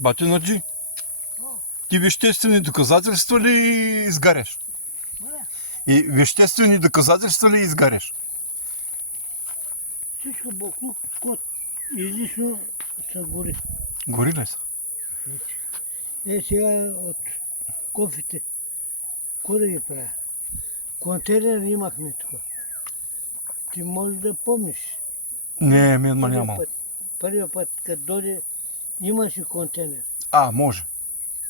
Батю Наджи, ти веществени доказателства ли изгаряш? И веществени доказателства ли изгаряш? Всичко боклук, кот, излишно са гори. Гори ли са? Сега от кофите, какво да ги правя? Контейнер имахме тук. Ти можеш да помниш. Не, мен ма нямам. Първият път, като дойде, имаше контейнер. Може.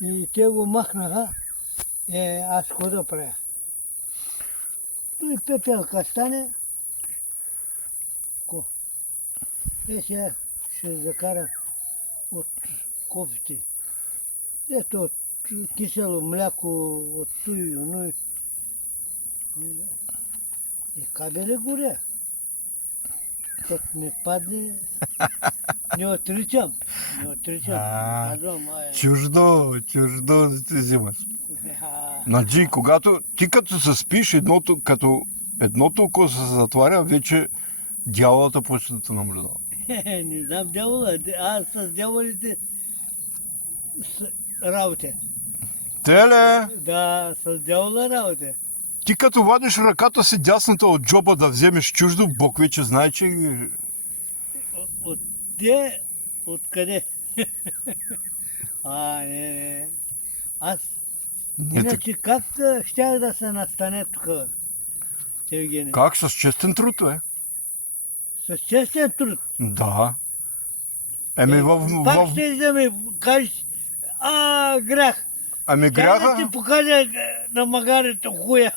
И те го махнаха, аз какво да правя? И пепелка стане, сега ще закарам от кофите. Ето от кисело мляко, от туй и онуй. И кабеле горя. Като ми падне, не отричам. Казвам, Чуждо да ти взимаш. Наджи, ти като се спиш, едното око се затваря, вече дяволата почва да те наблюдава. Не знам дявола, аз с дяволите работя. Теле, Да, с дявола работя. ти като вадиш ръката си дясната от джоба да вземеш чуждо, Бог вече знае, че... Откъде? Не. Аз, Не, иначе как щях да се настане тук, Евгений? Как? С честен труд, бе? С честен труд. Да. Пак ще да ми кажеш, грях. Ами Тя да гряха? ти покажа на магарето хуя.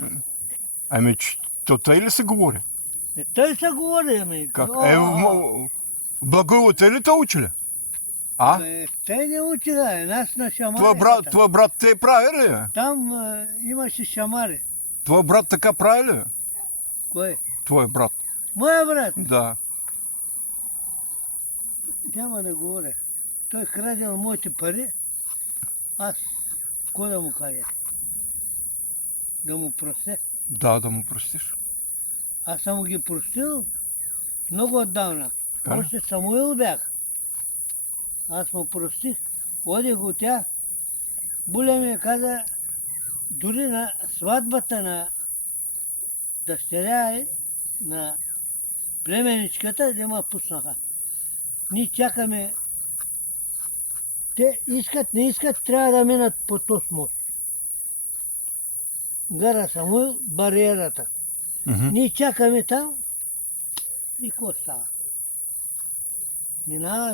Ами, то тъй ли се говори? Той се говори, ами. Как? Благойло, те ли те учили? Те не учиха, нас на шамари. Твой брат те прави ли? Бе? Там имаше шамари. Твой брат така прави ли? Бе? Кой? Твой брат. Моя брат. Да. Няма да говоря. Той крадел моите пари. Аз, какво да му кажа? Да му простя. Да, да му простиш. Аз съм ги простил много отдавна. Така ли? Още Самуил бях. Аз му простих. Одих от тях. Буля ми каза, дори на сватбата на дъщеря на племеничката, да ме пуснаха. Ние чакаме. Те искат, не искат, трябва да минат по този мост. Гара Самуил, бариерата. Ние чакаме там и какво става?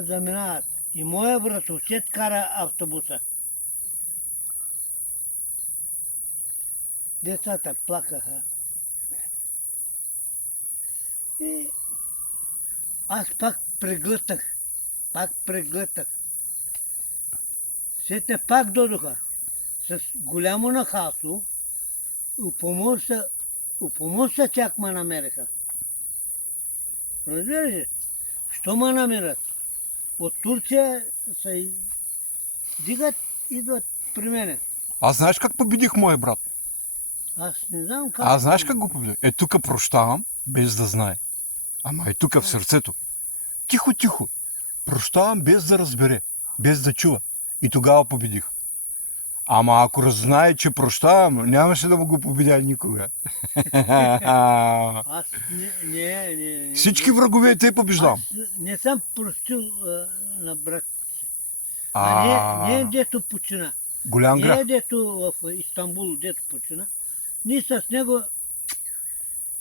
Заминават. И моя братовчет кара автобуса. Децата плакаха. И аз пак преглътах. Сете пак додоха с голямо нахалство. Упомощта чак ме намериха. Разбираш ли? Що ме намерят? От Турция се дигат, идват при мене. Аз знаеш как победих моя брат? Аз не знам как. Аз знаеш как го победих? Тук прощавам, без да знае. Ама тук в сърцето. Тихо. Прощавам без да разбере, без да чува. И тогава победих. Ама ако раззнае, че прощавам, нямаше да му го победя никога. Аз не. Всички врагове те побеждавам. Аз не съм простил на брат си. Не дето почина. Голям Не грях. дето в Истанбул, дето почина. Ние с него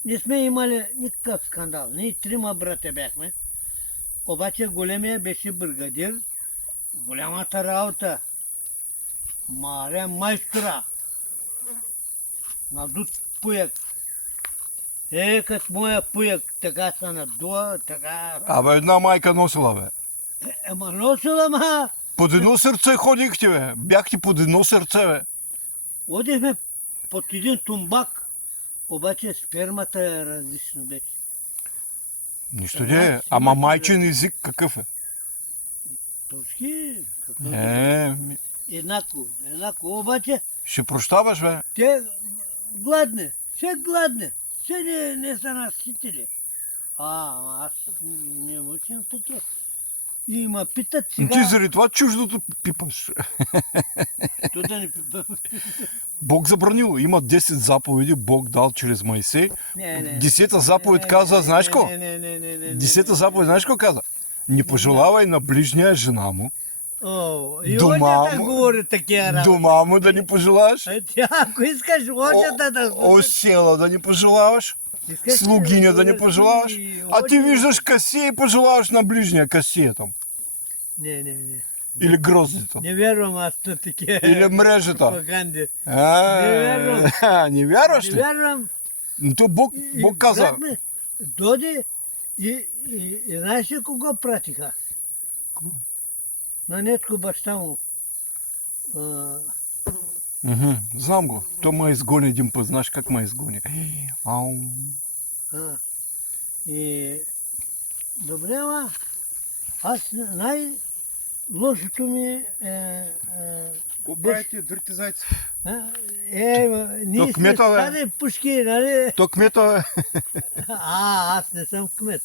не сме имали никакъв скандал. Ние трима брата бяхме. Обаче големия беше бригадир. Голямата работа. Майстора. Надут пуяк. Като моя пуяк така се надува, така... Абе, една майка носила, бе. Носила, ма... Под едно сърце ходихте, бе. Бяхте под едно сърце, бе. Одихме под един тумбак, обаче спермата е различна беше. Нищо не е. Ама майчин език какъв е? Турски? Еднакво, обаче... Ще прощаваш, бе. Те гладне, все не са наситили. Аз не мучим такива. И ма питат Ти сега... заради това чуждото пипаш. То да не пипам. Бог забранил. Има 10 заповеди, Бог дал чрез Моисей. Не. 10-та заповед каза, знаеш какво? Не. 10-та заповед, знаеш какво каза? Не пожелавай на ближния жена му, О, и Дома очата му- говори такива работи. дома му да не пожелаеш, Тя, ако искаш очата да осела да не пожелаваш, Искаш ли слугиня да не говори, пожелаваш, а ти очи- виждаш касия и пожелаваш на ближния касия там. Не. Или гроздето. Не вярвам аз на такива Или мрежата. пропаганди. Не Не вярваш ли? вярвам. Но то Бог каза. брат ми, доди и знаеш ли кого пратих аз? На Нетко баща му. Знам го. То ме изгони един път. Знаеш как ме изгони? Ау. И добре, ма, аз най-лошото ми Какво правите, дърти зайци? ние сме кметове. стари пушки, нали? То кмета Аз не съм кмет.